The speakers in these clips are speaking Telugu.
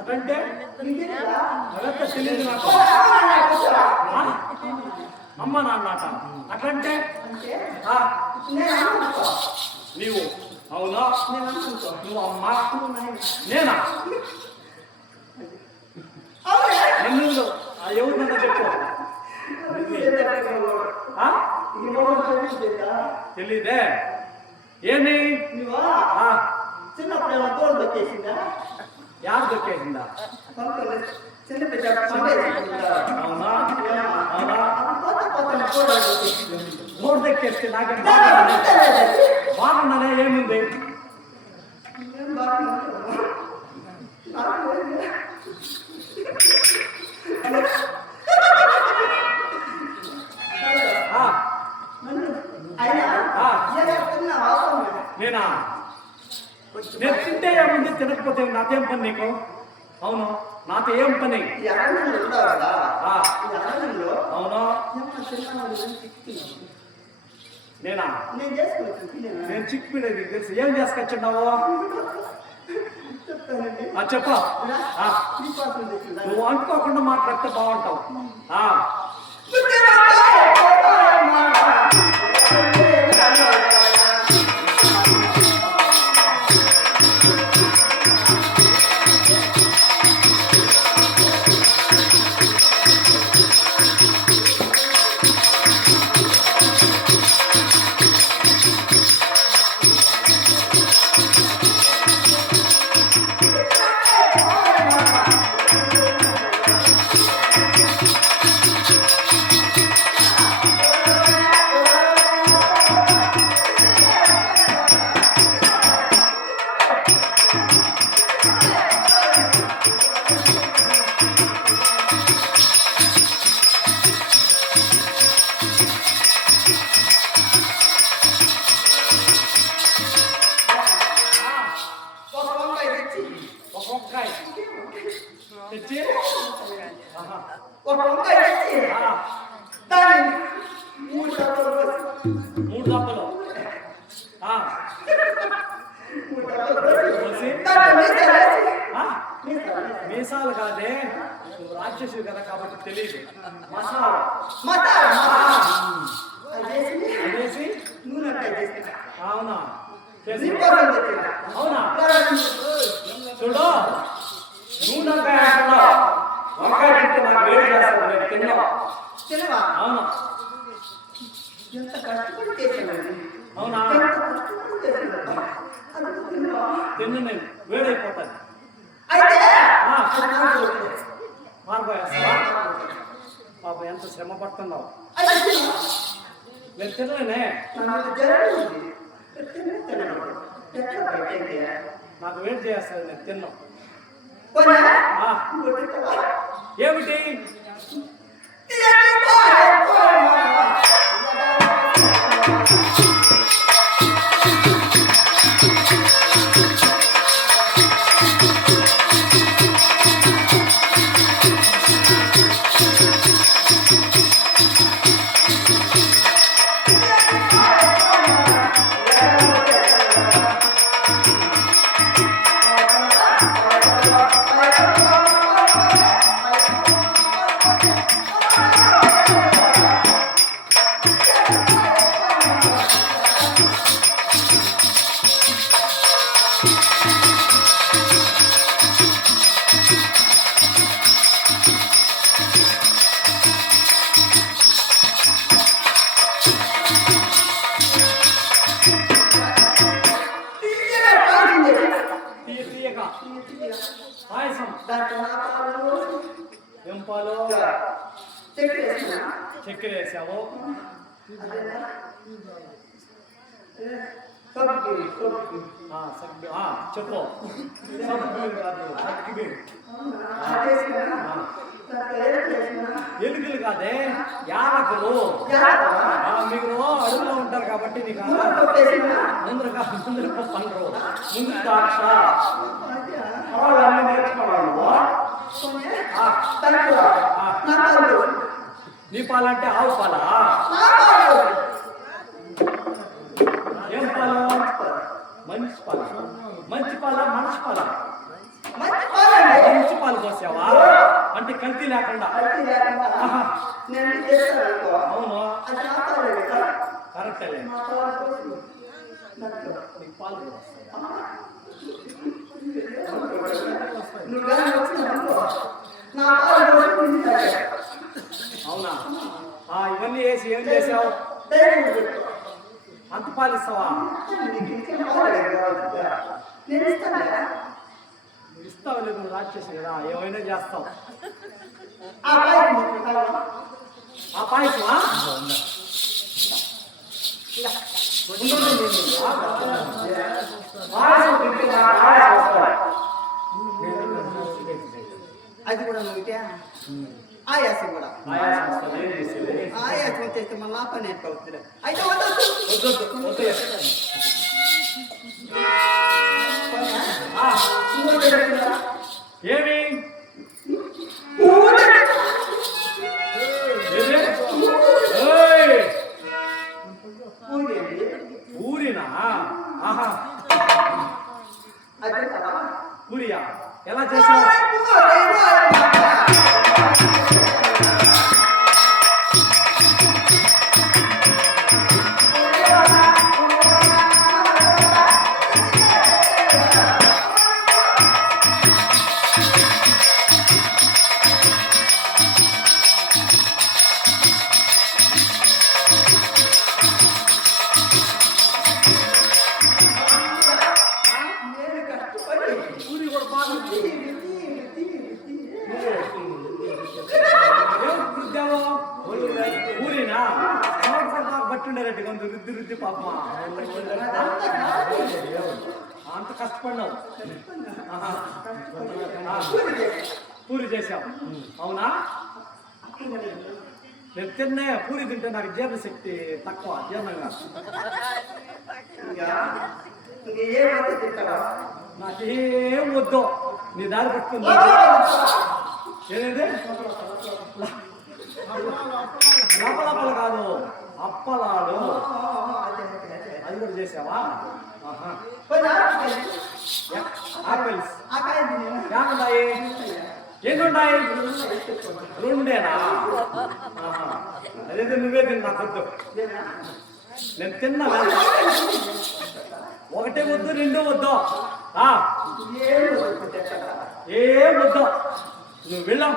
అటంటే అదంతా తెలియదు నాకు. అమ్మ నాన్నట అట్లంటే నీవు అవునా? నువ్వు అమ్మ నేనా? నిన్ను ఎవరినన్నా చెప్పు. తెలీదే ఏంటి? చిన్నప్పుడు ఏమో తోడు దొక్కేసిందా? యారు దొక్కేసిందా? చిన్న పిల్ల అవునా? అవునా? తోడు దొక్కేస్తే నాకేం బాగున్నానే. ఏముంది? నేనా? నేను తింటే ఏముంది, తినకపోతే నాకేం పని నీకు? అవును, నాతో ఏం పని? అవును. నేనా? నేను చిక్కిపోయేది తెలుసు. ఏం చేసుకొచ్చున్నావు? చెప్ప. నువ్వు అనుకోకుండా మాట్లాడితే బాగుంటావు. మీసాలు కాదే, నువ్వు రాక్షసు కదా కాబట్టి తెలియదు. అదేసి అవునా? అవునా? చూడు, నువ్వు వంకాయ వంకాయ తింటే నాకు వేడి చేస్తాను. నేను తిన్నా. అవునా? అవునా? తిన్ను, నేను వేడైపోతాను. తినలేనే. నాకు జరుగుతుంది ఎట్లా పెట్టేది నాకు వెయిట్ చేస్తుంది, నేను తిన్నాం. పోనా ఆ, ఏమిటి? తీయ తీయగా పాయసం. ఏం పాలు? చక్కెర వేసావు. చెప్పు. ఎలుకలు కాదే, యాలకులు. మీరు అడుగులో ఉంటారు కాబట్టి నీకు ముందర పండ్రు, ముందు ద్రాక్ష అవన్నీ నేర్చుకోవాలి. నీ పాలంటే ఆవు పాలా? ఏం పాలు? మంచి పాల. మంచి పాల, మనిషి పాల? మంచి పాలు పోసావా? అంటే కల్తీ లేకుండా. అవును, కరెక్టే. నీకు పాలు అవునా? ఇవన్నీ వేసి ఏం చేసావు? అంత పాలిస్తావా? ఇస్తావు లేదు, నువ్వు రాక్షసి కదా, ఏమైనా చేస్తావు. ఆ పాయసమా? అది కూడా నువ్వు ఆయాసం కూడా ఆయాసం వచ్చేస్తే మళ్ళీ ఆ పని నేర్చుకోవచ్చు. అయితే ఏమి ఊరినా? ఆహా, ఊరియా? ఎలా చేసావు? ఊరినా? బట్టుండేటట్టుగా ఉంది, రుద్ది రుద్ది పాప. అంత కష్టపడినావు. పూరి చేసావు, అవునా? నేను తిన్నే పూరి తింటే నాకు జీర్ణశక్తి తక్కువ, జీర్ణంగా. నాకేం వద్దు, నీ దారి పట్టుకుంది. ఏదేది? లోపలప్పలు కాదు, అప్పలాలు. అది కూడా చేసావా? ఆపిల్స్ ఏమున్నాయి? ఎన్నున్నాయి? రెండేనా? అదేదో నువ్వే తిన్నా వద్దు, నేను తిన్నా. ఒకటే వద్దు, రెండో వద్దు, ఏం వద్దు, నువ్వు వెళ్ళాం.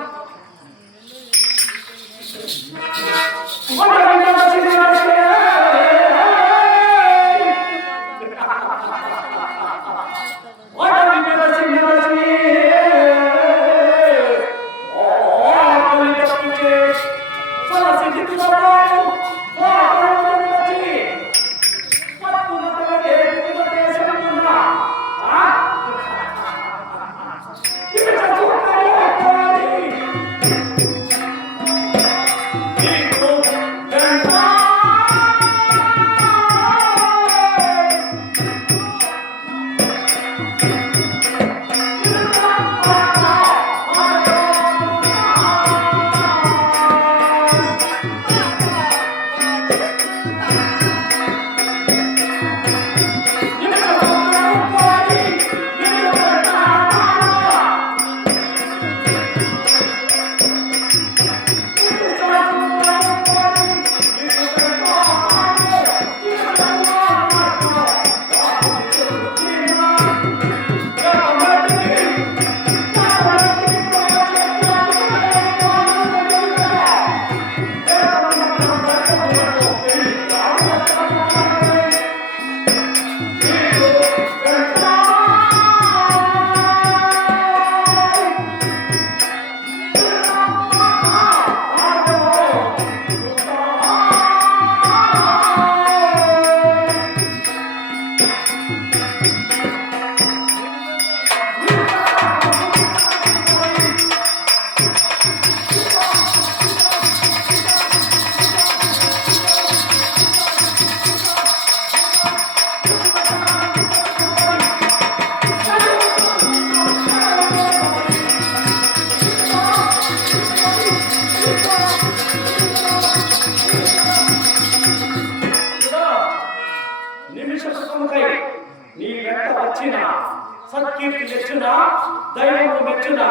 దైవం మెచ్చిన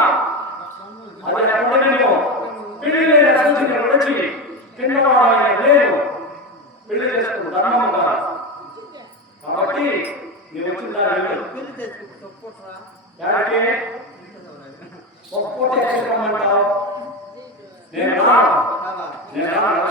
అది అప్పుడేమో పెళ్లి లేని సూచిని విడిచి పిన్నవాడైన నేను పెళ్లి చేసుకుని ధర్మం కాదు కాబట్టి నీవు వచ్చిన దాని పెళ్లి చేసుకుంటే తప్పురా. యాకే ఒక్కోటి చేసుకోమంటావు నేను రాను. కాదా? నేను రాను.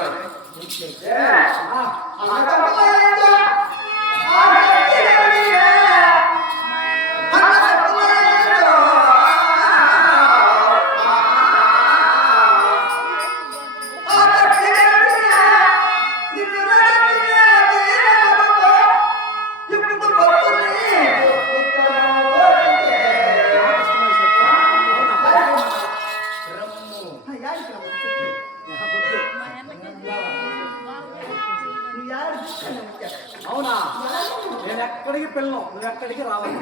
అవునా నేను ఎక్కడికి పెళ్ళను నువ్వు ఎక్కడికి రావాలి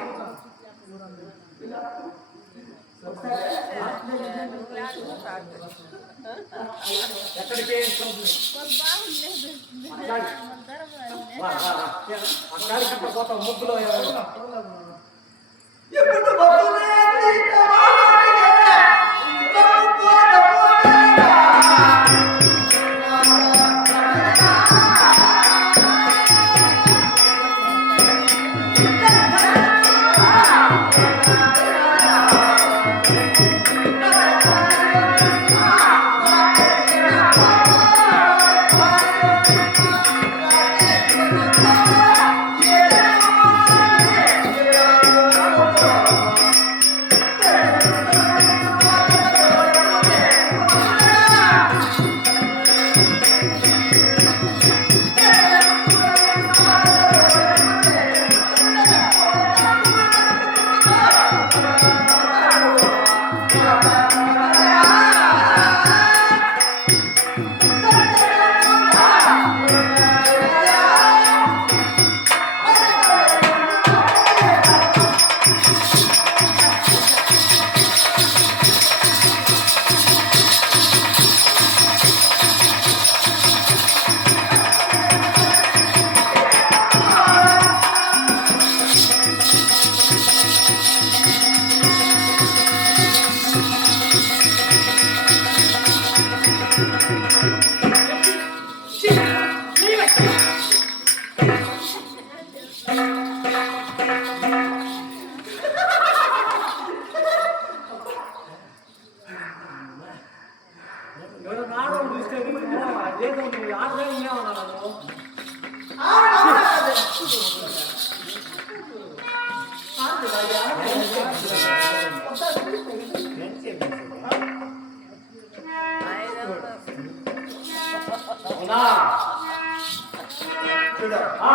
ఎక్కడికి అక్కడికి పోతాం ముగ్గులో ఎవరు నాడు చూస్తే ఏదో నువ్వు ఆశ్రయం ఏమన్నా నువ్వు అవునా చూడు ఆ,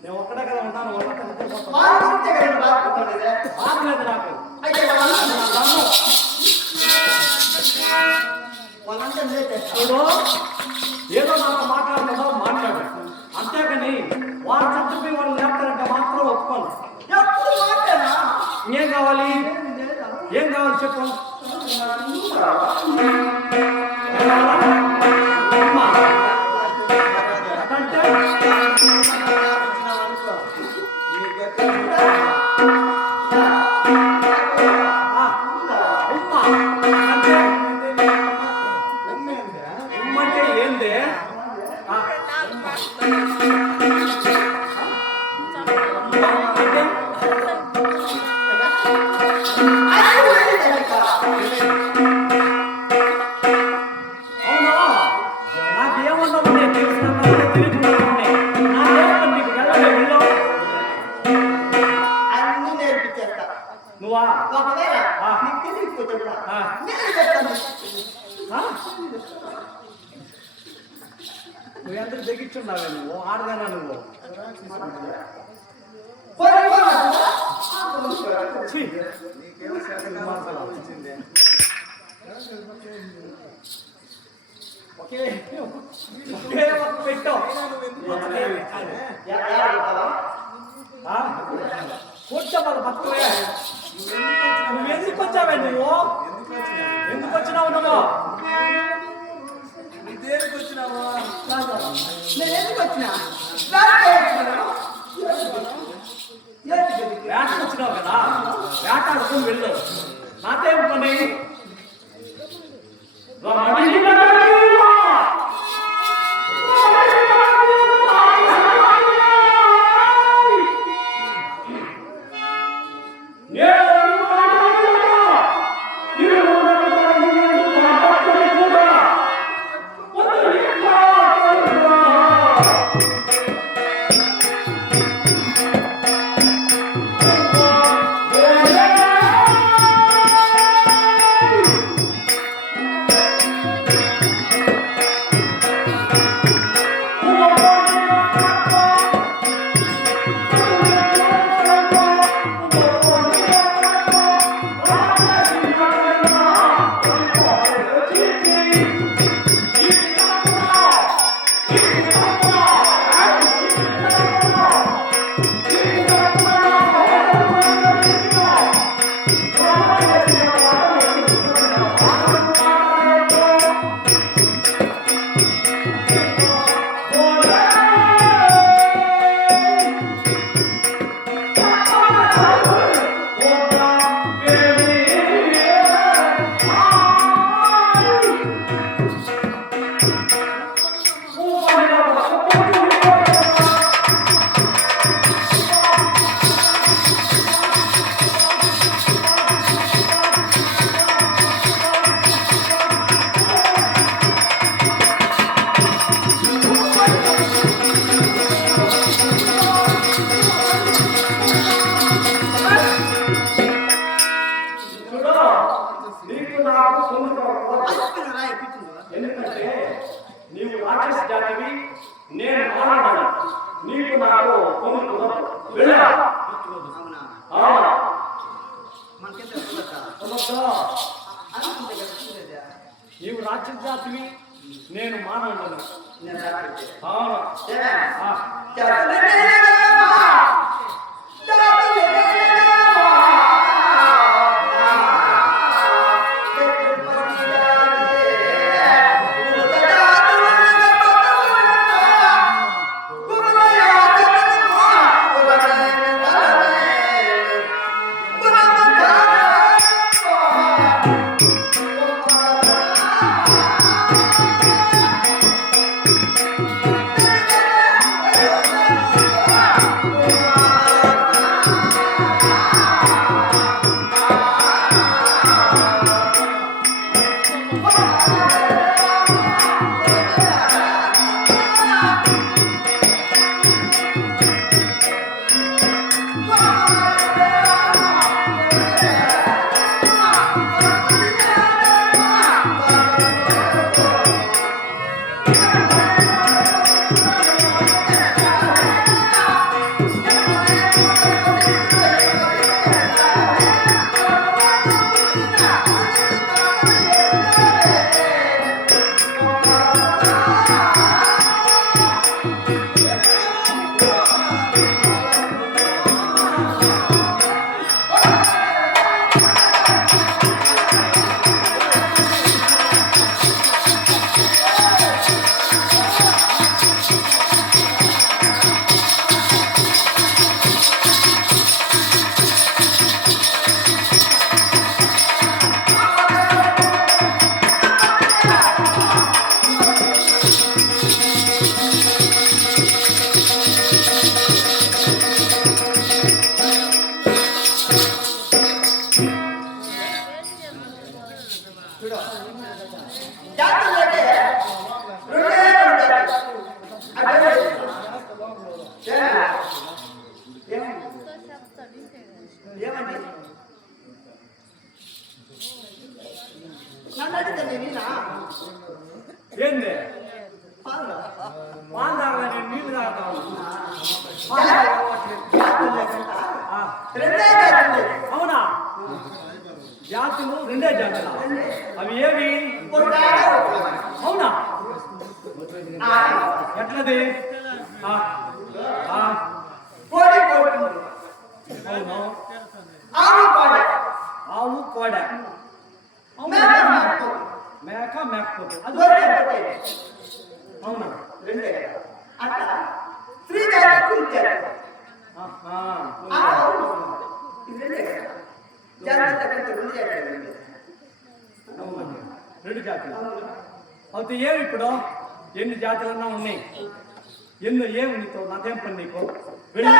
నేను ఒక్కడే కదా ఉంటాను బాగలేదు నాకు చూడు ఏదో నాతో మాట్లాడుతున్నావు మాట్లాడు అంతేకాని వారు చచ్చిపోయి వాళ్ళు లేపుతారంటే మాత్రం ఒప్పుకోను ఏం కావాలి ఏం కావాలి చెప్పు అంటే ఉమ్మంటే ఏంది అవును నాకేమన్నావు నాకేమన్నా నీకు వెళ్ళలే వీళ్ళు అన్ని నేర్పించేస్తా. నువ్వా ఒకవేళ ఆ. నీకు తెలియకపోతే కూడా ఆ. నేను చెప్తాను. నువ్వు ఎంత తెగించున్నావే నువ్వు ఆడదానా నువ్వు ఛీ. ఒకే ఒకే ఒక పెట్టు కూర్చో మరి పక్కలే నువ్వు ఎందుకు వచ్చావే నువ్వు ఎందుకు వచ్చినావు నువ్వు ఎందుకు వచ్చినావు రాజు నేను ఎందుకు వచ్చినా వేటకు వచ్చినావు కదా వేటాడుకుని వెళ్ళు నాకేం పని ఎందుకంటే నీవు రాక్షస జాతివి నేను మానవుడు నీకు నాకు నీవు రాక్షస జాతివి నేను మానవుడు ఏంది పాలు తాగలే నేను నీళ్ళు తాగుతాను అవునా జాతులు రెండే జాతులు అవి ఏవి అవునా ఎట్లది అవును ఆవు కోడ మేక మేకపోతే అది అవునా? రెండే కదా. అట్లా స్త్రీ జాతి పురుష జాతి ఆహా. ఇది రెండే కదా. జాతి అంటే రెండు జాతి. అవునా? రెండు జాతులు. అయితే ఏమి ఇప్పుడు ఎన్ని జాతులన్నా ఉన్నాయి, ఎన్నో ఏమి నీతో నాకేం పని నీకు? వెళ్ళి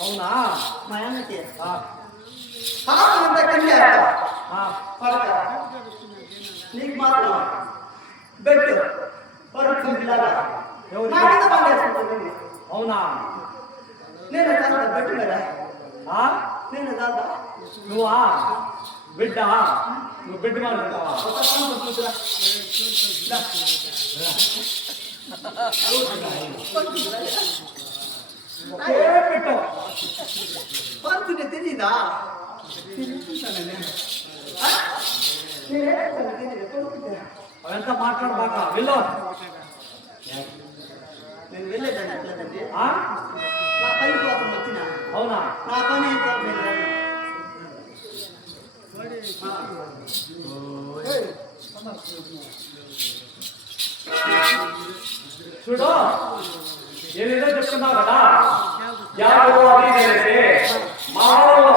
అవునా? మా అన్నకి ఆ, పాపంతా కింద ఆ, నీకు మాత్రం బెడ్ పడుతుందిలాగా ఎవరు? నా మీద పండేసుకుంటుంది. అవునా? నేను కాదు బెడ్ మీద ఆ? నేను కాదా నువ్వా? బిడ్డ నువ్వు బిడ్డ మాట్లాడతావా? ఒక పని కూతురా ఒకే పెట్టు. పడుతుంటే తెలీదా అదంతా మాట్లాడబాక వెళ్ళు. నేను వెళ్ళేదాన్ని ఎట్లేదండి ఆ? నా పని కోసం వచ్చిన అవునా? నా పని ఏం కాదు నేను రాను. చూడు ఏదేదో చెప్తున్నావు కదా, యాభై అది తెలిసి మా ఊళ్ళో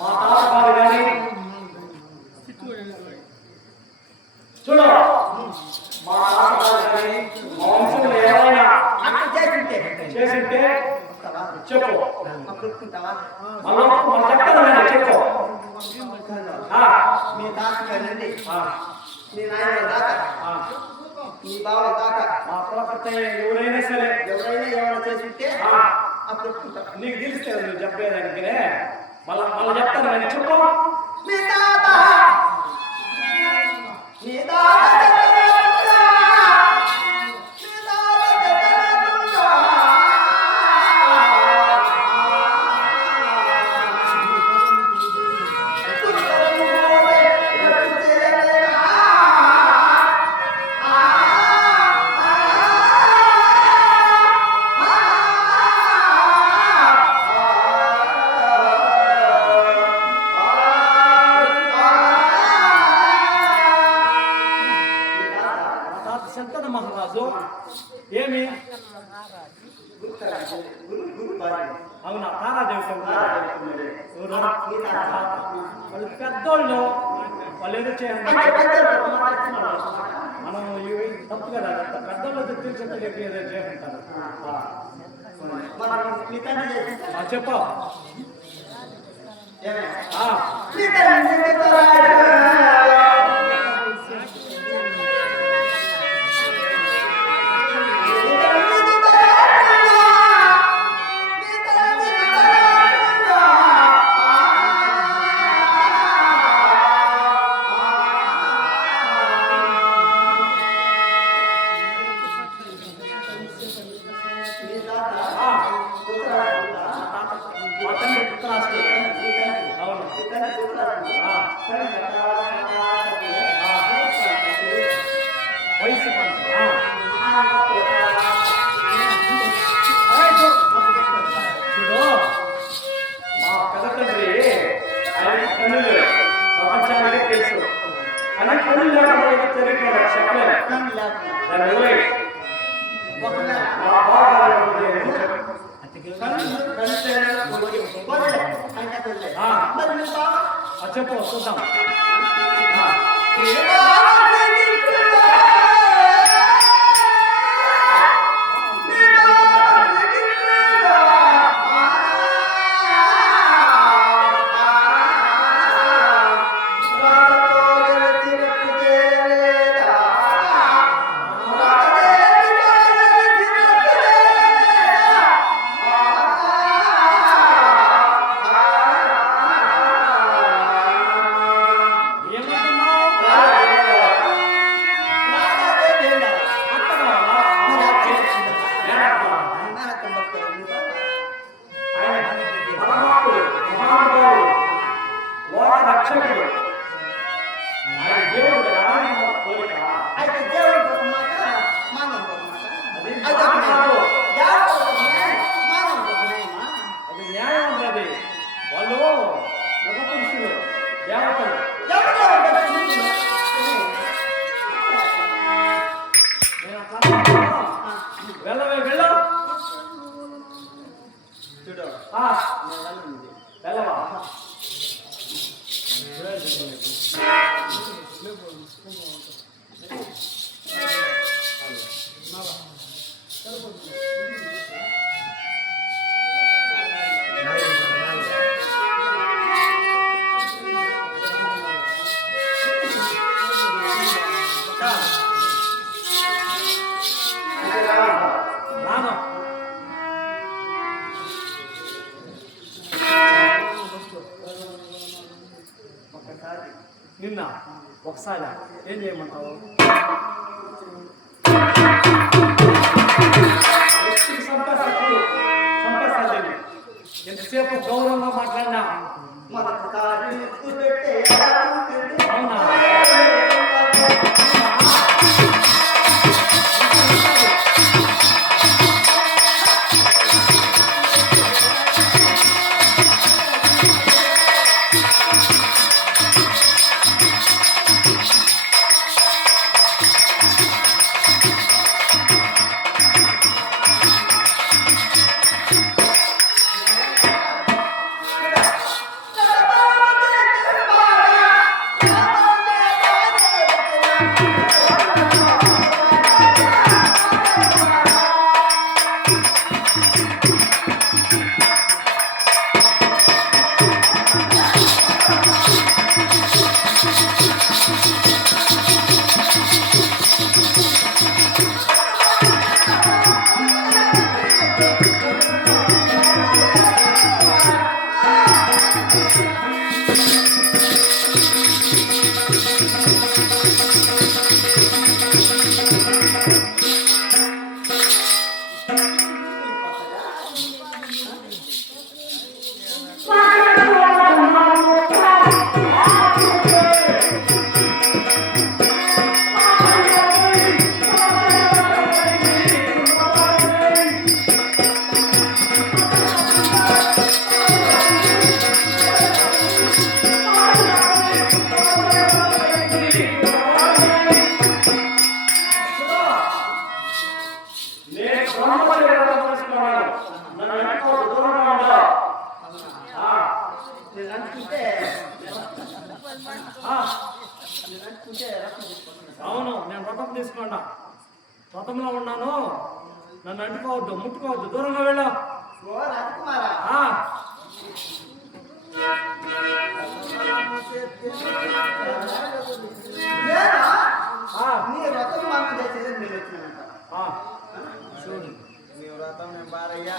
మా తాతగారు కానీ చూడు మా తాతగారు కానీ మా వంశంలో ఎవరైనా అట్లా చేసింటే వస్తావా? చెప్పు. అప్పుడు ఒప్పుకుంటావా? మన చెప్తాను చెప్పు. ఆ, మీ తాతగారండి ఆ, మీ నాయన దాకా ఆ. మీ బావ దాకా మా కొలకత్త ఎవరైనా సరే ఎవరైనా ఏమైనా చేస్తుంటే ఆ, అప్పుడు ఒప్పుకుంటావా? నీకు తెలిస్తే నువ్వు చెప్పేదానికి మళ్ళా చెప్తాను కానీ చెప్పు. మీ తాత మీ తాత శంకర మహారాజు ఏమి అవునా? తారాదేవి వాళ్ళు పెద్దోళ్ళు, వాళ్ళు ఏదో చేయండి. మనం ఇవి తప్పు కదా, పెద్దోళ్ళు తెలిసి ఏదో చేయమంటారు. చెప్పు. ఆ, చెప్పు చూద్దాం. నిన్న ఒకసారి ఏం చేయమంటావు? ఎంతసేపు గౌరవంగా మాట్లాడినా అవునా? అవును, నేను వ్రతం తీసుకున్నా, వ్రతంలో ఉన్నాను. నన్ను అంటుకోవద్దు, ముట్టుకోవద్దు, దూరంగా వెళ్ళు. చూడు మీ వ్రతం నేను బారయ్యా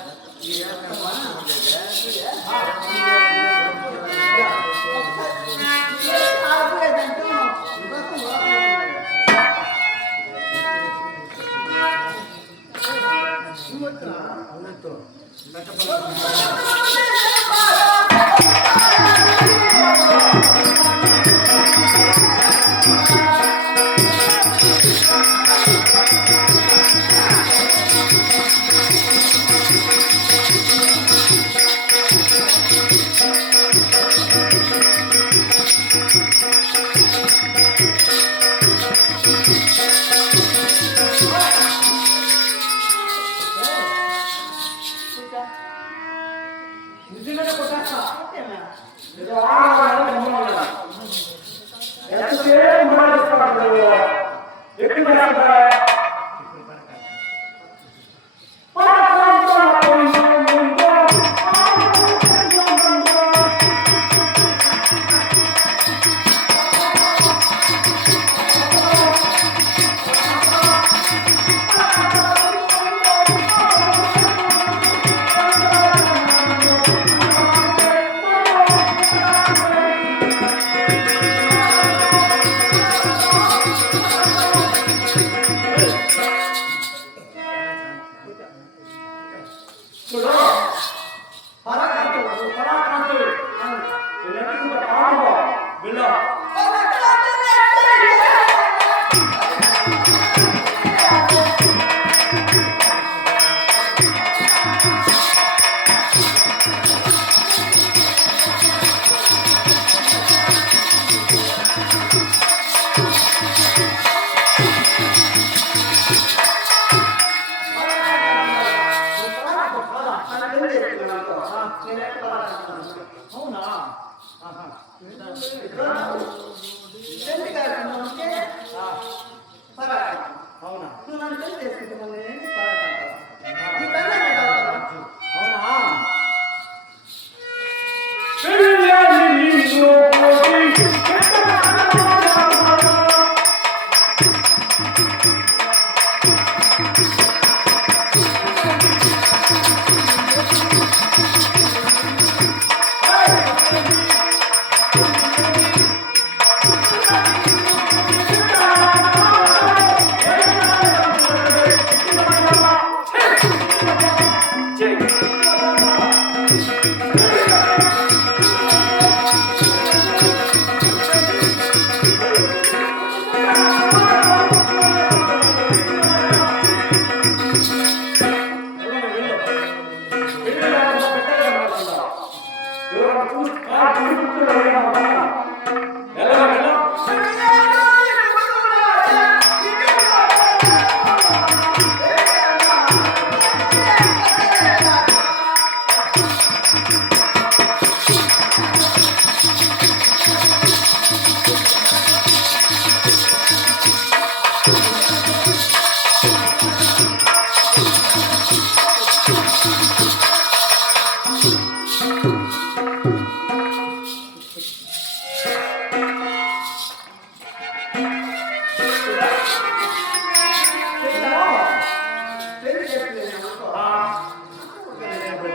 చూడు పరాకాంతులు పరాకాంతులు ఎల్లరికీ కాదు వెళ్ళు అవునా ఆహా. అవునా అవునా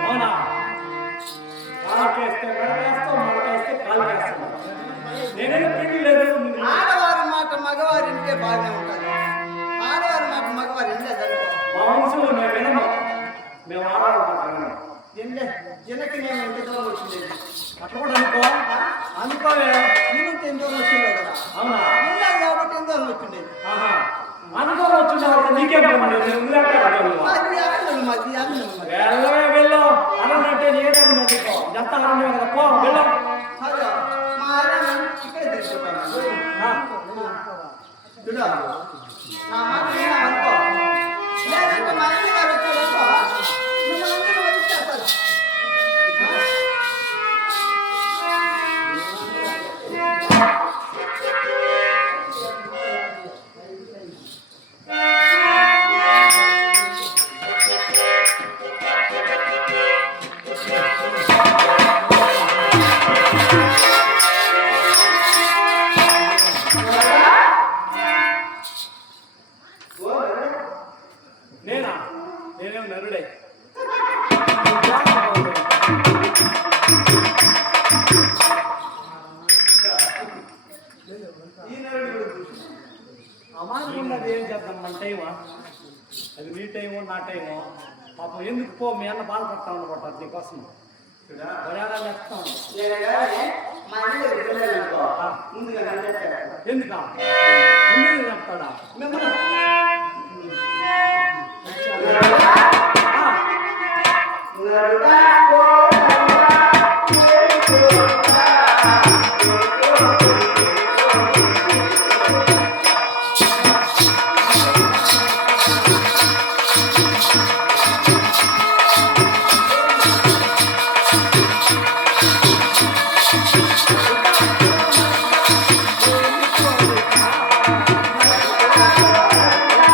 అవునా ఆకేస్తే మెడకేస్తావు మొడకేస్తే కాలు వేస్తావు నేనేం తిండి లేదు ఆడవారి మాట మగవారి ఇంటే బాగానే ఉంటుంది. ఆడవారి మాట మగవారి ఇంటే సరిపో. మా వంశంలో మేము వినము మేము ఆడాలి జిన్నకి నేను ఎంత దూరం వచ్చింది అట్లా కూడా అనుకో అనుకోవే నేనంత ఎంత దూరం వచ్చిందో కదా. అవునా ఉన్నాను కాబట్టి ఎంత దూరం వచ్చింది. ఆహా అనుకోని వచ్చిన నీకేం పని లేదు నువ్వు అది అరణ్యం మాది అరణ్యం మాది. వెళ్ళవే వెళ్ళు అనంటే నేనేమి చదువుకో ఎంత అరణ్యం కదా పో వెళ్ళు అదే మా అరణ్యం ఇక్కడే తీసుకుంటాను. చూడు నా మాట వినాలనుకో. లేదంటే మా అన్న గారు వచ్చాడనుకో మిమ్మల్ని అందరూ వదిలిచేస్తారు. నేనా నేనేం నరుడే అమానుకున్నది ఏం చేద్దాం మన టైమా అది నీ టైము నా టైము పాపం ఎందుకు పో మీ అన్న బాధపడతా ఉండబట్టారు నీకోసం గడియారాలు వేస్తాం మా అన్న గారు వెళ్ళాలనుకో ముందుగా నన్ను చెప్తాడు. ఎందుకా ఎందుకు చెప్తాడా మిమ్మల్ని ఆ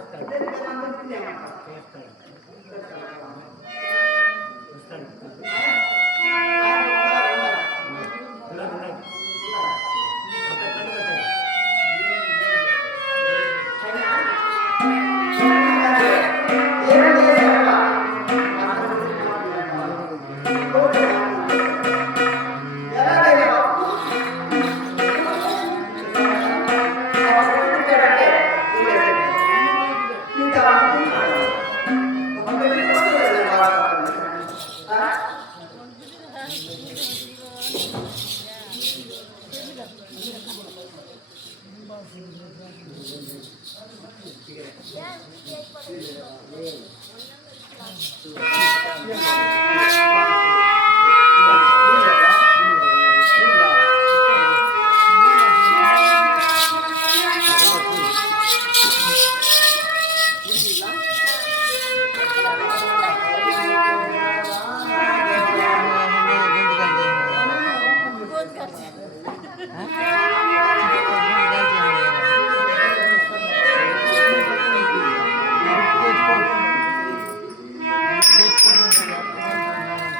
చేస్తాడు ఇద్దరికి అందరూ తినేమాట. చేస్తాడు వస్తాడు ఉన్నాడు ఉన్నాడు అక్కడ కన్ను కట్టాడు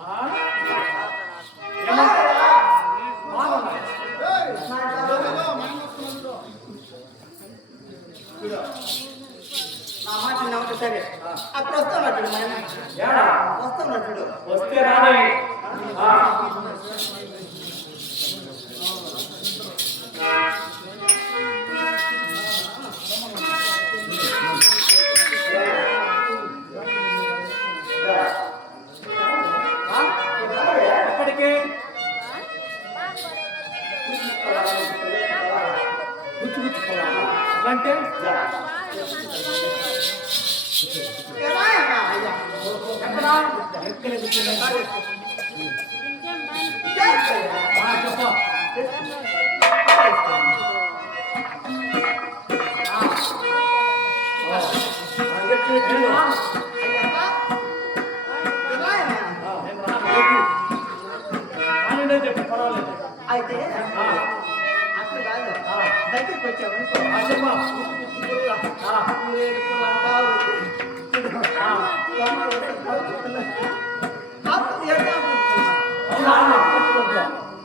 ఆ? ఏమంటారు? బాగున్నాయి. నా మాట నవ్వుతా సరే అప్పుడు వస్తున్నట్టు ఏడా? వస్తున్నట్టు వస్తే రాని. ఆ. ఎప్పటికి గుచ్చుకోవాలా అంటే ఎక్కడ ఎక్కడ కూర్చున్నావు? చెప్పు. చెప్పు పర్వాలేదు. అయితే అక్కడ కాదు దగ్గరికి వచ్చామనుకో చెప్పా.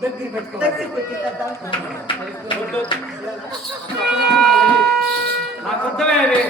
దగ్గర పెట్టుకో. దగ్గరికి వచ్చేద్దాం నాకు అర్థమే అవి.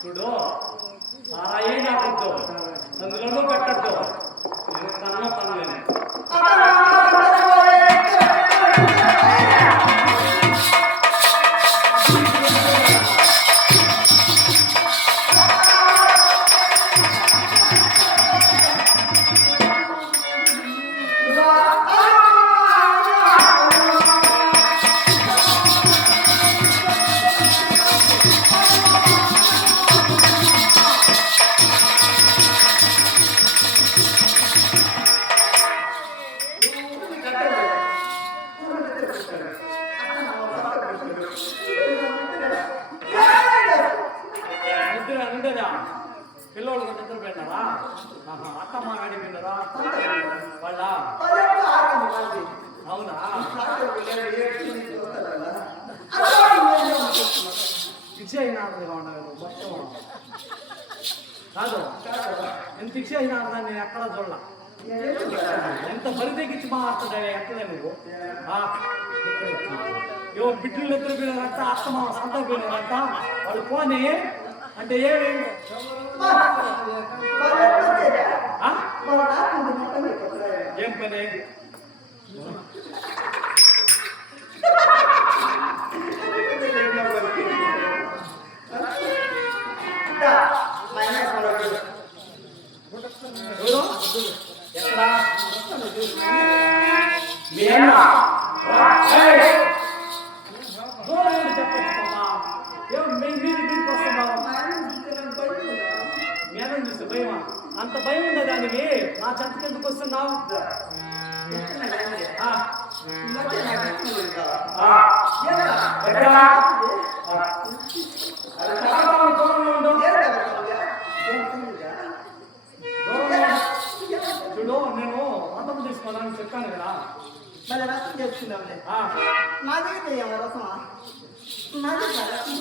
చూడు సారాయి నాకొద్దు, అందులోనూ పెట్టద్దు. నేను తనలో తనలేను. పిల్లలు నిద్ర పోయినారా? అత్తమ్మ గడి పోయినారా? వాళ్ళ అవునా? శిక్ష అయినారుగా ఉండదు మొత్తం కాదు. ఎంత శిక్ష అయినారు నేను ఎక్కడా చూడాల. ఎంత బరి తెగించి మాట్లాడుతున్నావే ఎక్కడే నువ్వు ఏవో బిడ్డలు నిద్ర పోయినారంట అత్తమా సంత పోయినారంట వాళ్ళు పోనీ అంటే ఏమి ఏం పని ఎక్కడా మీ అన్న చెప్పచ్చు ఏం మీరు వస్తున్నావు మీ అన్నం చూస్తే భయమా అంత భయం ఉందా దానికి నా చెంతకి ఎందుకు వస్తున్నావు చూడు నేను రథం తీసుకోవాలని చెప్పాను కదా మళ్ళీ రసం చేసుకున్నాంలే నా దగ్గర రసమా నా దగ్గర రసం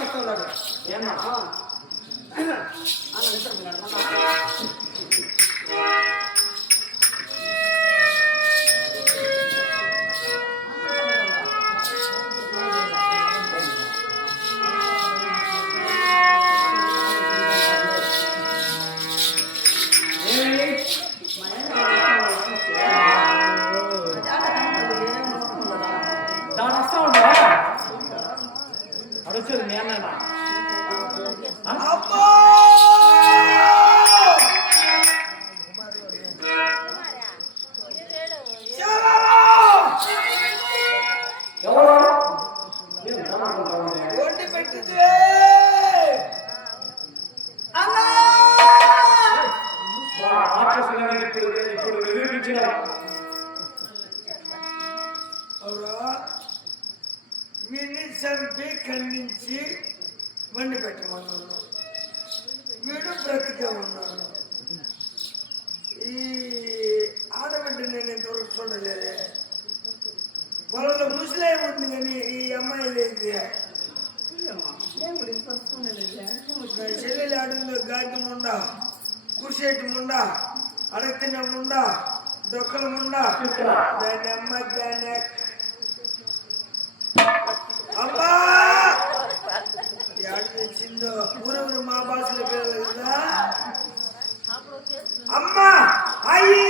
వస్తున్నాడు ఏమన్నా అన్న వింటున్నాడు దాని వస్తా ఉందా అడొచ్చేది మీ అన్న ఇప్పుడు నిరూపించిన వీడిని చంపి ఖండించి వండి పెట్టమన్నాను. వీడు బ్రతికే ఉన్నాను. ఈ ఆడబిడ్డ నేను ఎంతవరకు చూడలేదే. వాళ్ళలో ముసలే ఉంది కానీ ఈ అమ్మాయి లేదు. నా చెల్లెలు ఆడుందో గాడి ముండ, కుర్షేటి ముండ, అడగతిన ముండ, దొక్కల ముండ, దాని అమ్మ దాన్ని అమ్మా యాడ్ తెచ్చిందో ఊరూరు మా భాషలో పేరు కదా. అమ్మా అయ్యి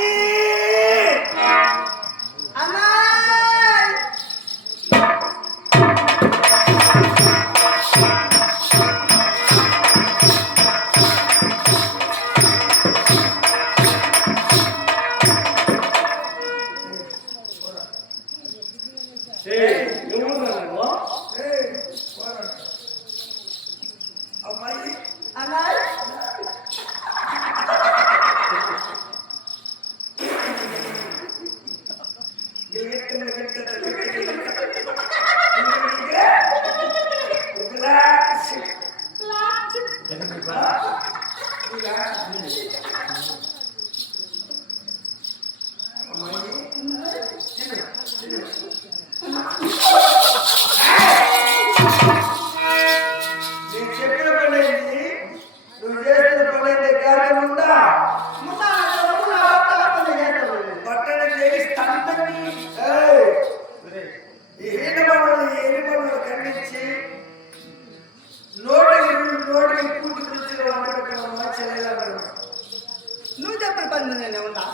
నువ్వు చెప్పిన పని నేను ఉన్నా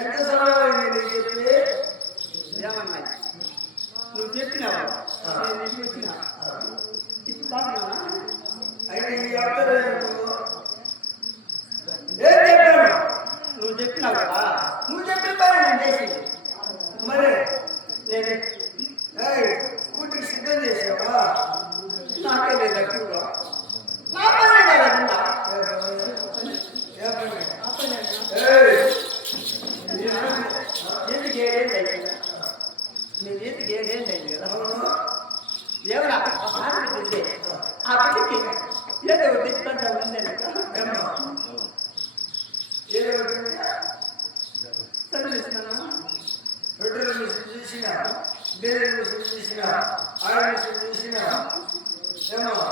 ఎంత సమయం చెప్పి ఏమన్నా నువ్వు చెప్పినావా చెప్పినా ఇప్పుడు బాగున్నా అయితే ఈ అర్థం ఏం చెప్పాను. నువ్వు చెప్పినావు కదా నువ్వు చెప్పిన పని నేను చేసింది మరి నేనే కూటికి సిద్ధం చేసావా. నాకే లేదు ఎక్కువగా నా పని కదన్నా ఎందుకు ఏడేళ్ళు అయింది నేను ఎందుకు ఏడేళ్ళు అయింది కదా ఎవరా ఆడబిడ్డే ఆ బిడ్డకి ఏదో దిక్కంతా ఉందని చదివిస్తున్నాను పెట్రోల్ మిషన్ చూసిన, డీజిల్ మిషన్ చూసిన, ఆయిల్ మిషన్ చూసిన, ఏమో ఏమో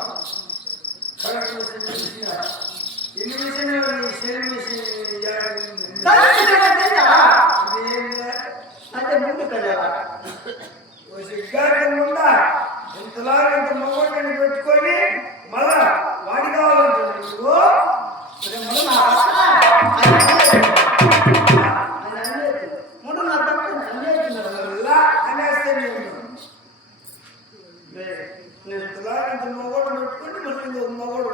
కరెక్ట్ మిషన్ ఎన్ని మిషన్ సేమ్ మిషన్ అంటే ముందు కదా సిగ్గాకుండా ఇంతలాగా ఇంత మొగోడిని పెట్టుకొని మళ్ళా వాడి కావాలంటున్నాడు నువ్వు మళ్ళా అనేస్తే నేను ఇంతలాగా ఇంత మొగోడిని పెట్టుకొని మళ్ళీ ఇంకొక మొగోడు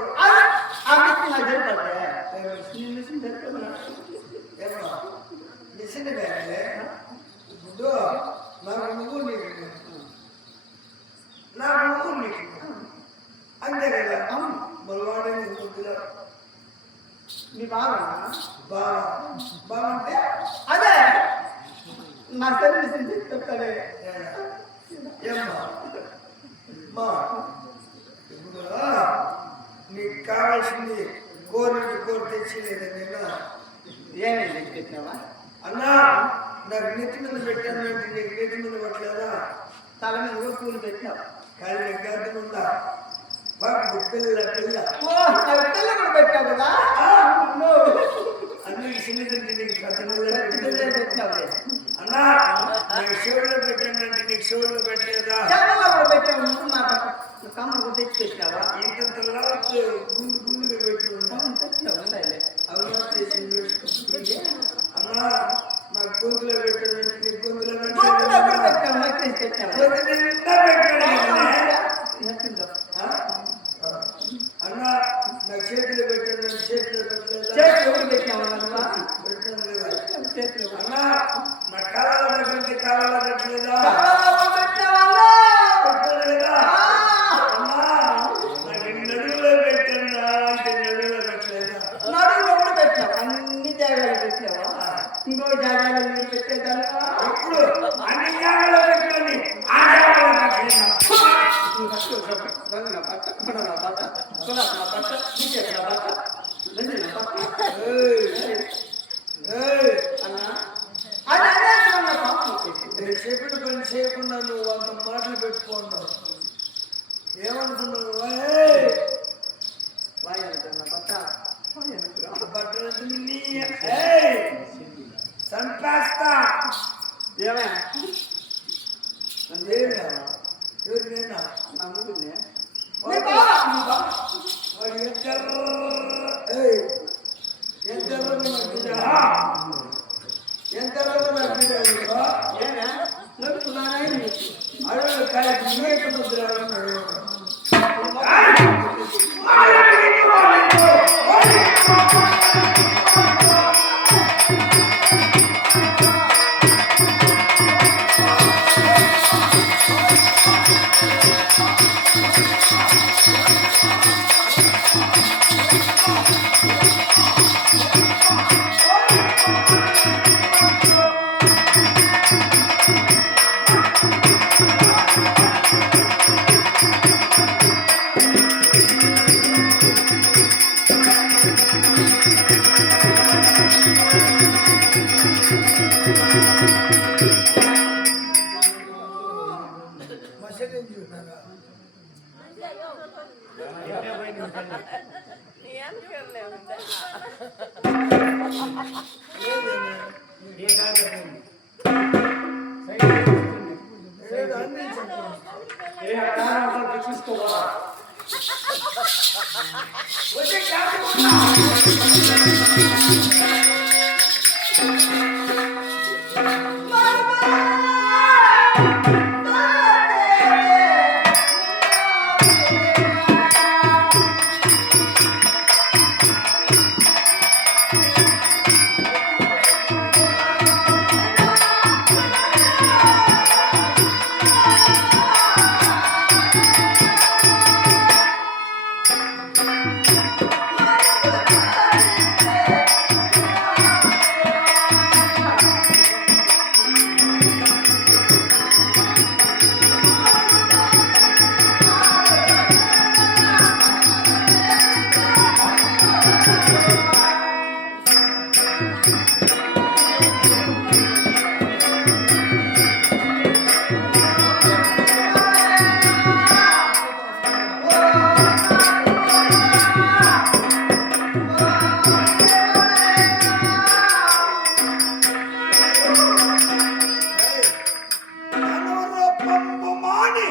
ఏమో మిషన్ వేరే ఇప్పుడు నాకు నువ్వు నీకు నాకు నువ్వు నీకు అంతే కదా మరి వాడేది కొద్దిగా నీ బాగా బాగుంటే అదే నా సర్వీస్ చెప్తాడే ఏమ్మా మా ఇప్పుడు నీకు కావాల్సింది కోరినట్టు కోరి తెచ్చిలేదా నేను ఏమేమి తెచ్చిపెట్టినావా అన్నా నాకు నెత్తి మీద పెట్టాను అంటే నీకు నెత్తి మీద పట్టలేదా తల మీద కూడా పూలు పెట్టినావు కానీ నీకు అర్థం ఉందా బాబు పిల్ల పిల్ల పిల్ల కూడా పెట్టావు కదా అన్ని చిన్నదంటే నీకు అర్థం పెట్టినావు అన్నా నీకు షోలో పెట్టానంటే నీకు షోలో పెట్టలేదా చాలా కూడా పెట్టావు నువ్వు నా కమ్మకు తెచ్చి పెట్టావా ఇంత గుండు గుండుగా పెట్టి తెచ్చినావు ఉండాలి అవునా చేసి అన్నా నాకు గొంతులో పెట్టానంటే నీకు గొంతులో పెట్టావు మట్టి పెట్టావు అన్నా నాకు చేతిలో పెట్టానంటే చేతిలో పెట్టలేదా చేతులు పెట్టావు పెట్టాను లేదా చేతులు అన్నా నా కాలాల పెట్టండి కాలాల పెట్టలేదా పెట్టాను లేదా అన్నా నాకు నడువులో పెట్టన్నా అంటే నడువులో పెట్టలేదా నడువులో కూడా పెట్టావు అన్ని జాగాలు పెట్టావా ఇంకో జాగాలో మీరు పెట్టేదానివా ఎప్పుడు అన్ని జాగాలో పెట్టండి ఆ జాగాలో పెట్టలేదా నేను చెప్పిన పని చేయకుండా నువ్వు అంత మాటలు పెట్టుకున్నావు ఏమనుకున్నావు బట్టలు సంపేస్తా ఏమే ఎవరు నేనా నా ముందు వాడు ఎంత ఏమే నడుపుతున్నానే అడవులు కాయకు నీకు ముద్రాడు మనవరో పంపు మాని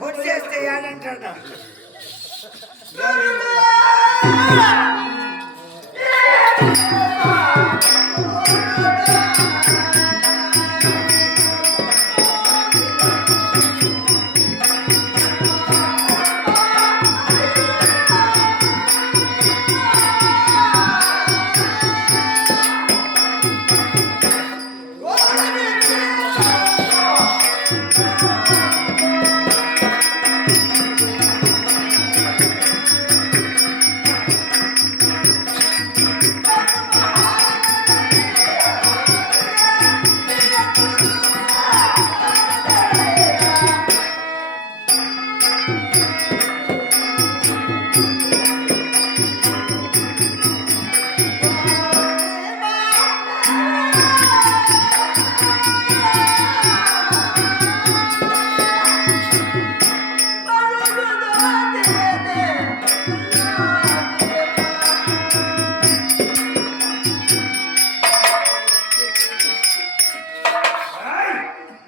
వచ్చేస్తే ఏడంటాడా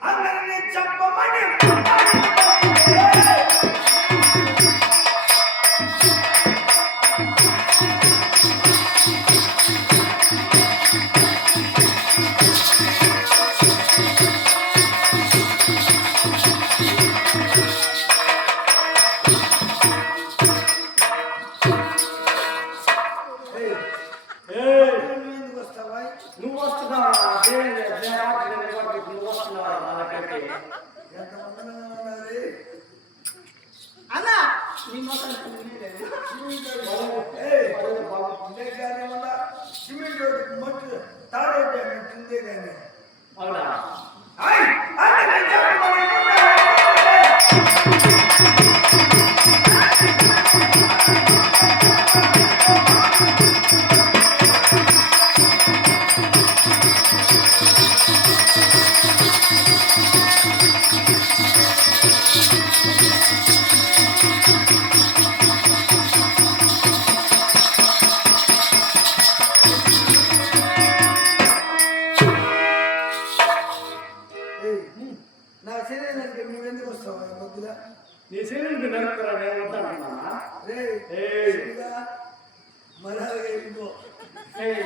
అందరినీ చంపమని ఏయ్, ఎందుకు వస్తావా నువ్వు వస్తున్నావా నువ్వు వస్తున్నావా నా దగ్గరికి ఎంతమంది ఉన్నారు అన్న నీ మొత్తం ఉండే కానీ ఉందా సిమెంట్ రోడ్డుకి మట్టు తాడేద్దాం తిందే కానీ అవునా నా శరీరానికి నువ్వెందుకు వస్తావా మధ్యలో నీ శరీరం నరుకురా నేను వద్దంటున్నానా రే ఏయ్. మళ్ళా వెళ్ళిపో ఏయ్,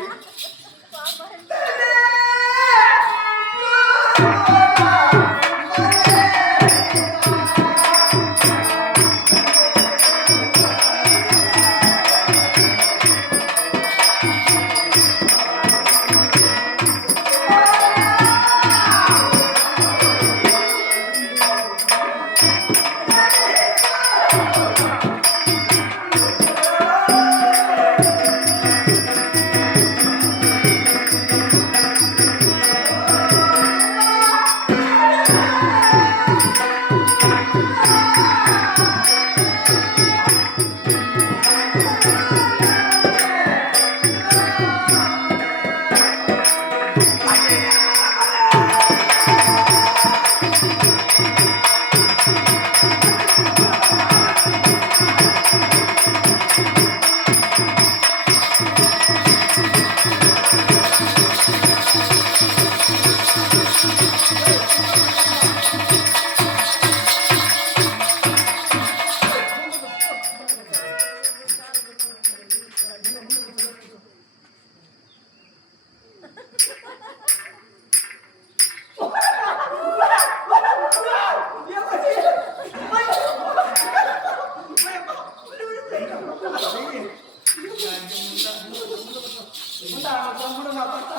నా భర్త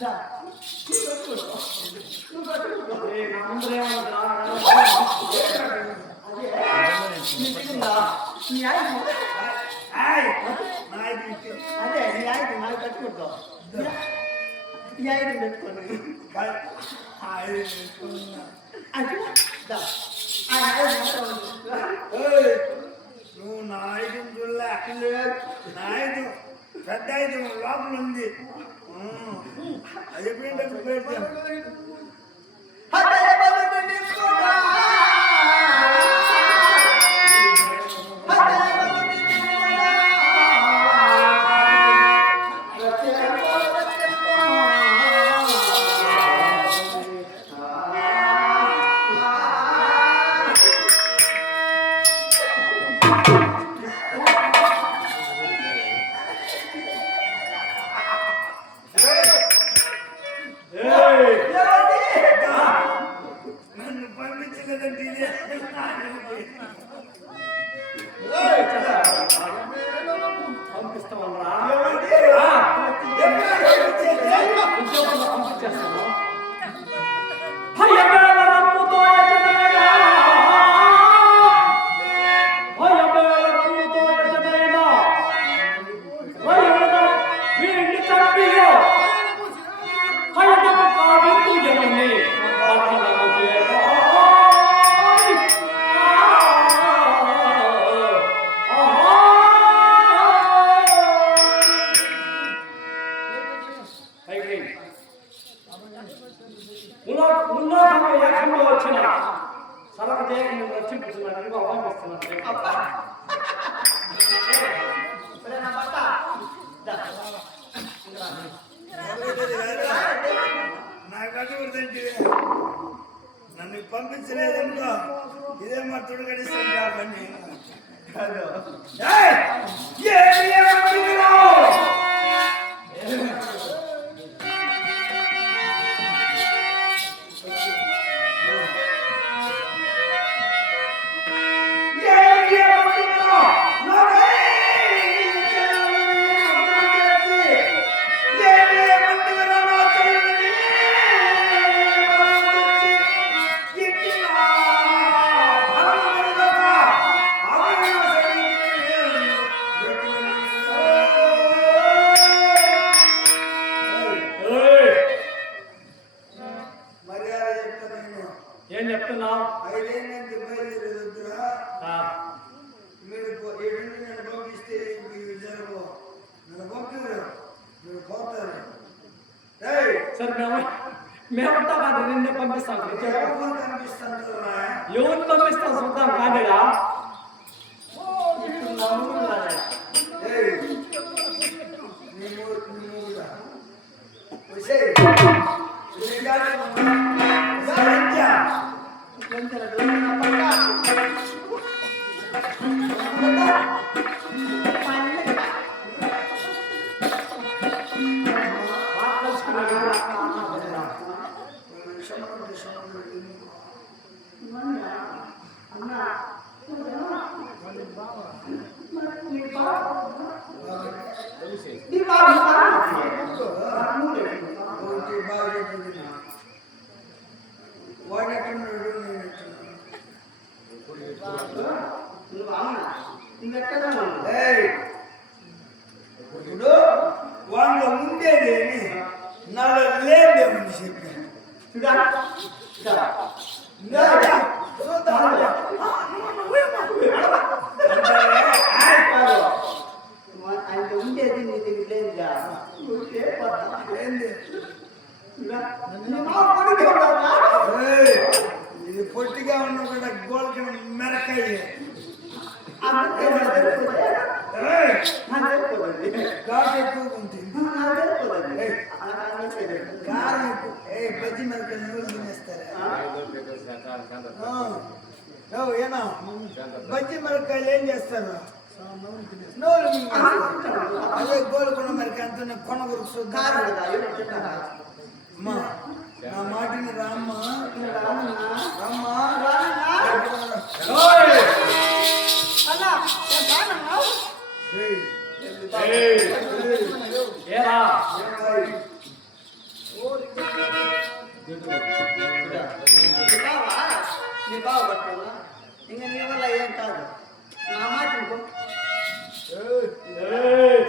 దా, నువ్వు కట్టుకో. ఏ, నా ముందర ఏమన్నా అదే నీ దిగుందా నీ ఆయన ఏయ్, నాయకు ఇచ్చి. అదే నీ ఆయన నాకు కట్టుకుంటావు నీ ఆయన పెట్టుకోను ఆయన పెట్టుకున్నా. అది దా ఆ ఆయన మాత్రం ఏయ్, నువ్వు నాయకుని చూడలే. నాయకు పెద్ద అయితే లోపల ఉంది. అది ఎప్పుడంటే పెడతాను. హతయ బలుని కూడా హతయ బలుని కూడా నన్ను పంపించలేదంటే ఇదే పంపిస్తామన్నా ఎవరికి? పంపించేస్తాను. హయబేల రమ్ముతో యజనేనా, హయబేల రమ్ముతో యజనేనా, హయబేల వీరిని చంపియో, హయబేల కావిత్తు జగని, పట్టణము చేరా. ఉన్నతంగా ఏకంగా వచ్చిన సలహా చేయకుండా రక్షించుకున్నాడు పంపిస్తున్నాను. అబ్బా సరే నా భర్త దా నాకు అడుగుతుంటే నన్ను పంపించలేదనుకో ఇదే మా తుడగడిస్తాను కాబట్టి ఏం చెప్తున్నావు? సరే మేమంతా కాదు నిన్నే పంపిస్తాం. ఎవరు పంపిస్తాం చూద్దాం కాదేగా. ఇప్పుడు నా ముందు రాడా ఇప్పుడు వాళ్ళు ఉండేది నాలో లేదేమని చెప్పి ఆయన ఉండేది నీ దగ్గర లేదుగా ఇది పొట్టిగా ఉన్న కూడా గోల్కి మెరకాయ ఘాటు ఎక్కువ ఉంటుంది కారం ఎక్కువ బజ్జి మెరకాయ నూనె తినేస్తారా ఏనా బజ్జి మిరపకాయలు ఏం చేస్తారు నోరు మింగేస్తారు. అదే గోల్కొండ మిరపకాయ అంత కొన గురుస్తుంది అమ్మా నా మాటిని రామ్మ రామ్మ ఏయ్, ఏరా నీ బావ పట్టుకోవాలా ఇంకా నీ వల్ల ఏం కాదు నా మాట వినుకో. ఏయ్,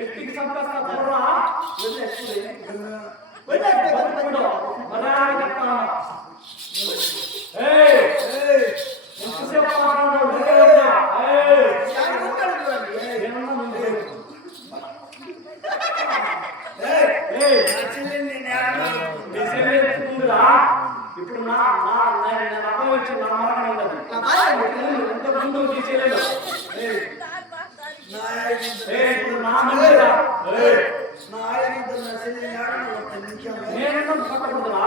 ఎట్టికి సంపేస్తా చూడరా? బతుకుడు, మర్యాదగా చెప్తాను. ఏయ్, ఎంతసేపు మాట్లాడతావు? ఏయ్, నేనున్నా ముందు ఏయ్, నీ చెల్లి ఎత్తుకుందిరా. ఇప్పుడు నా అబ్బాయి వచ్చి నా మాట ఉండదు. ఇంతకుముందు తీసేయలేదు. ఇప్పుడు నా మందిరా. నేను పట్టకూడదురా.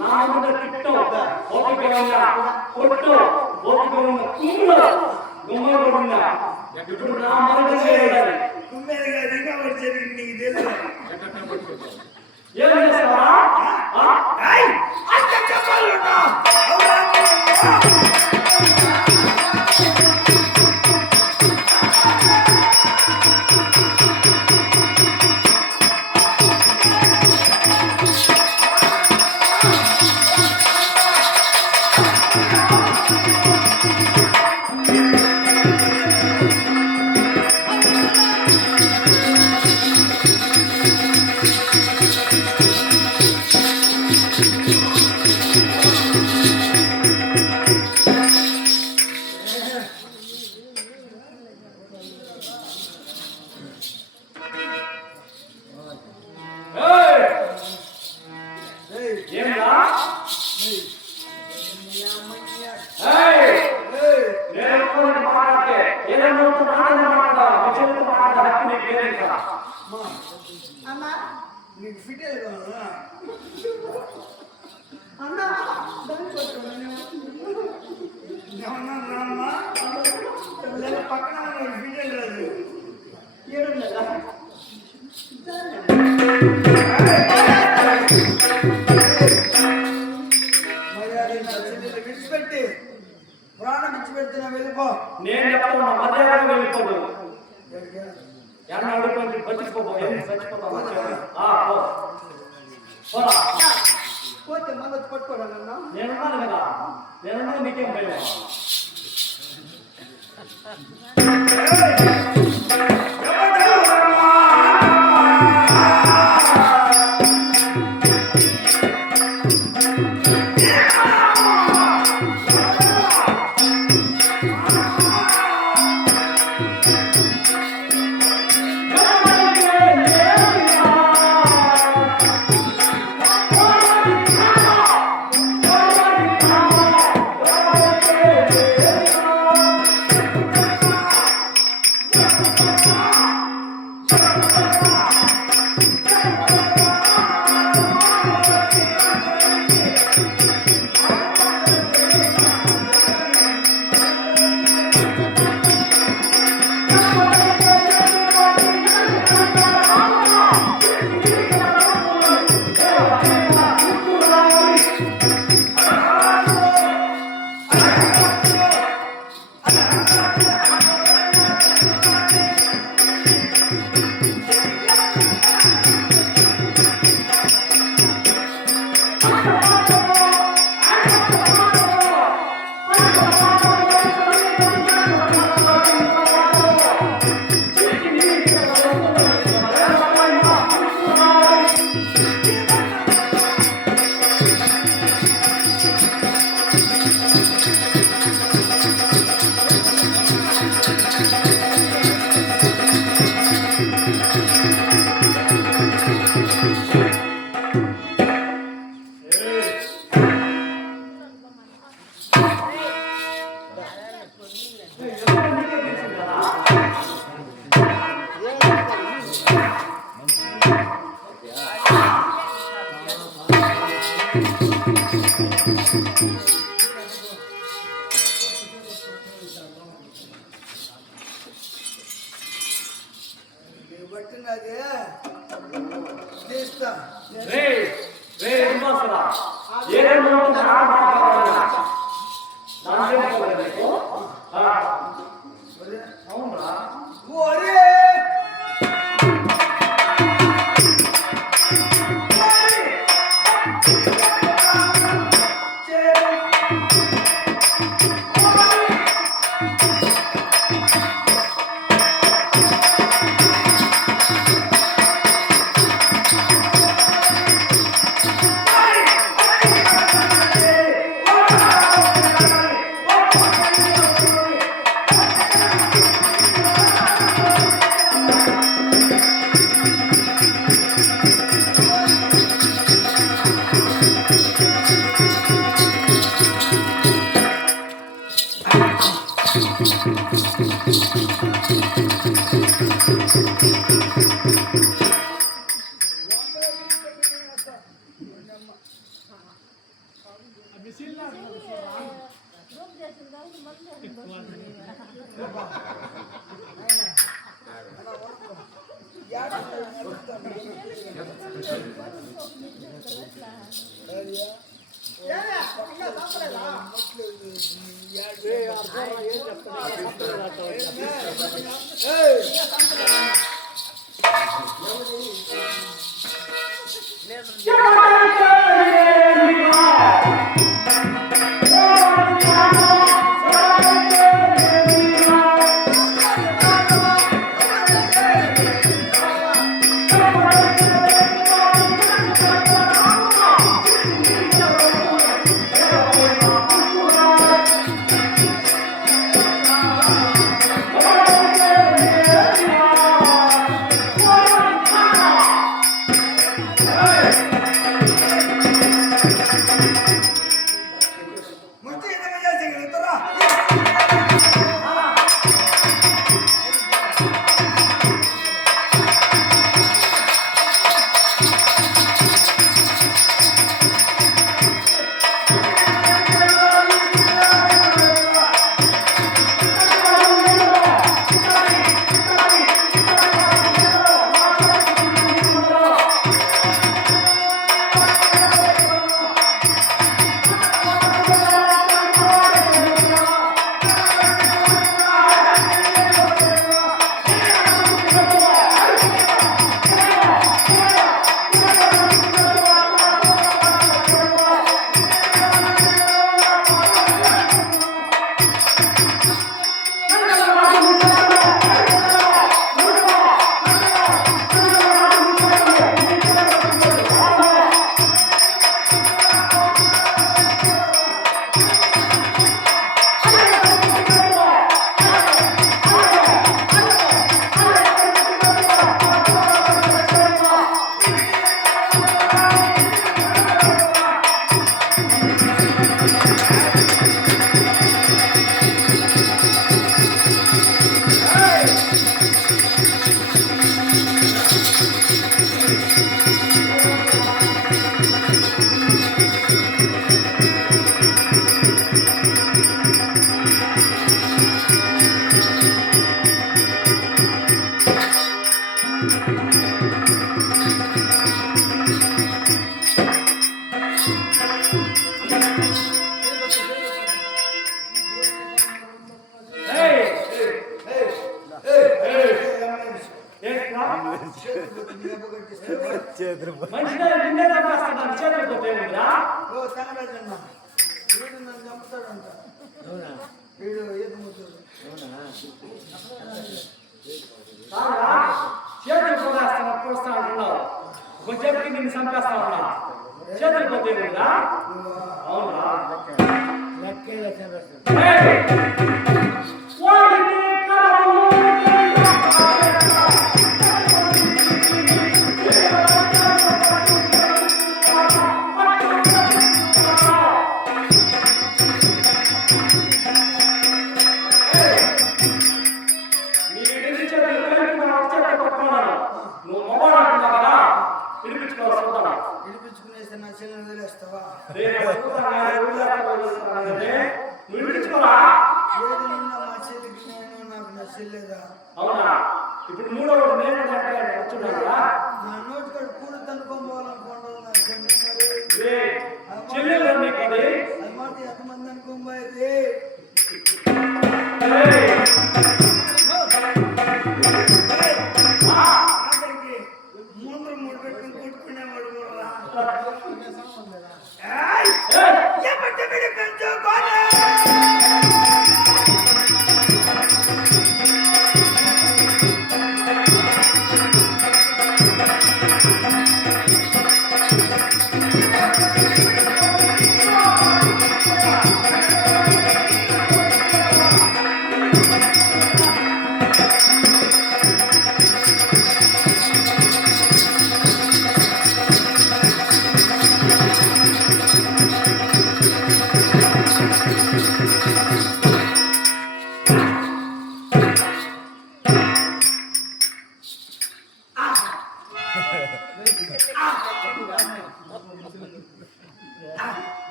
నా ముందు తిట్టు, ఓపిక ఉందా? కొట్టు, ఓపిక ఉందా? కుమ్ము, గుమ్మలు ఉందా? ఇప్పుడు నా మరణ చేయాలి. ఏం చేస్తావా? ఏమరా? నేను మాట్లాడితే ఏదైనా మాట్లాడాలి. విషయంతో మాట్లాడాలి. నీకు ఏదైనా కదా అన్నా నీకు ఫిట్ కావాలా? అన్నా దాన్ని పట్టుకోవాలి. ఏమన్నా రామ్మా? పక్కన ఫిట్ రాదు. ఏడున్నదా? విడిచిపెట్టి ప్రాణం విడిచిపెడుతున్నా వెళ్ళిపో. నేను చెప్తున్నా మర్యాదగా వెళ్ళిపోదు. ఎన్న అడుగుతుంది బతికిపోతావు. ఏం చచ్చిపోతావు? పోతే మళ్ళీ పట్టుకోవాలన్నా. నేనున్నాను కదా, నేనున్నాను. నీకేం భయం? పట్టినది తీస్తా రే రే ఇంబాసరా ఏరేమో మాట్లాడుతున్నా నాకేం చెప్పలేదు నీకు అవునరా ఒరే Hey! ఏయ్! ఏంట్రా? మనిషిని నిన్నే చంపేస్తాడు, చేతులు పోతే ఏముందిరా? ఓ తగలజన్న వీడు నన్ను చంపుతాడంట వీడు ఈత ముద్దుడు కాదురా, చేతులు పోస్తా అంటున్నావు, కొంచెంకి నిన్ను చంపేస్తా ఉన్నావు, చేతులు పోతే ఏముందిరా? అవునా? లెక్కేలా చంపేస్తాడు ఏయ్! వాడిని కలవను. విడిపించుకునేస్తే నా చెల్లెని వదిలేస్తావా ఏది నిన్న మా చెల్లికి నేను నాకు నా చెల్లెదా ఇప్పుడు మూడవ వచ్చున్నారా నా నోటి కాడ కూడ తనుకోవాలనుకోండి నాకు చెల్లెలు అది మాట ఎంతమంది అనుకోబోయేది ముందు మూడు పెట్టుకుని కొట్టుకునేవాడు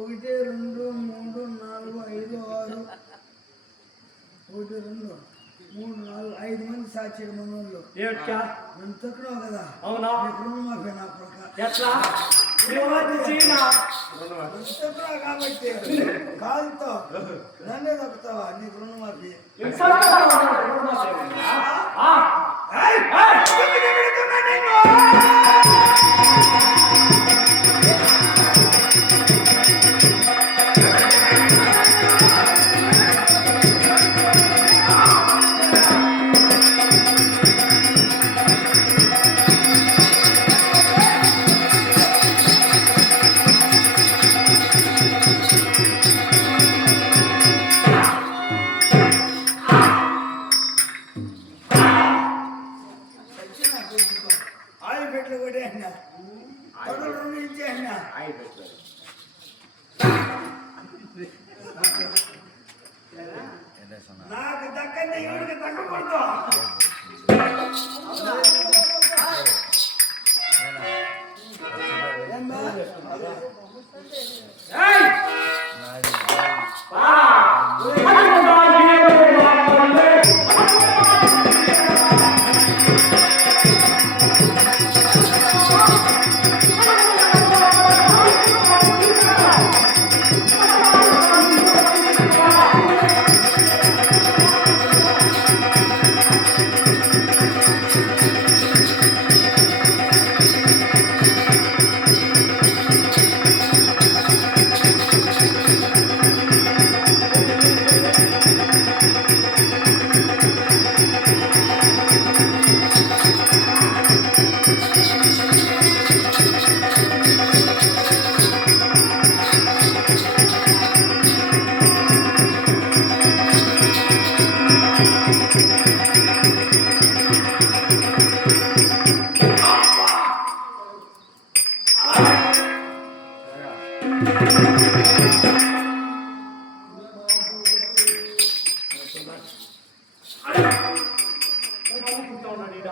ఒకటి రెండు మూడు నాలుగు ఐదు ఆరు ఒకటి రెండు మూడు నాలుగు 5 మంది సాక్షి మనోళ్ళు నన్ను తొక్కినావు కదా అవునా రుణమాఫీ నా ప్రకారం ఎట్లా తొక్కినావు కాబట్టి కాలుతో నన్నే తొక్కుతావా నీకు రుణమాఫీ ఆయిల్ పెట్లు కూడా అన్నా పనులు రెండు ఇచ్చే అన్నా నాకు దక్కంది ఎవరికి తగ్గకూడదు ఉన్నాడు ఈడ.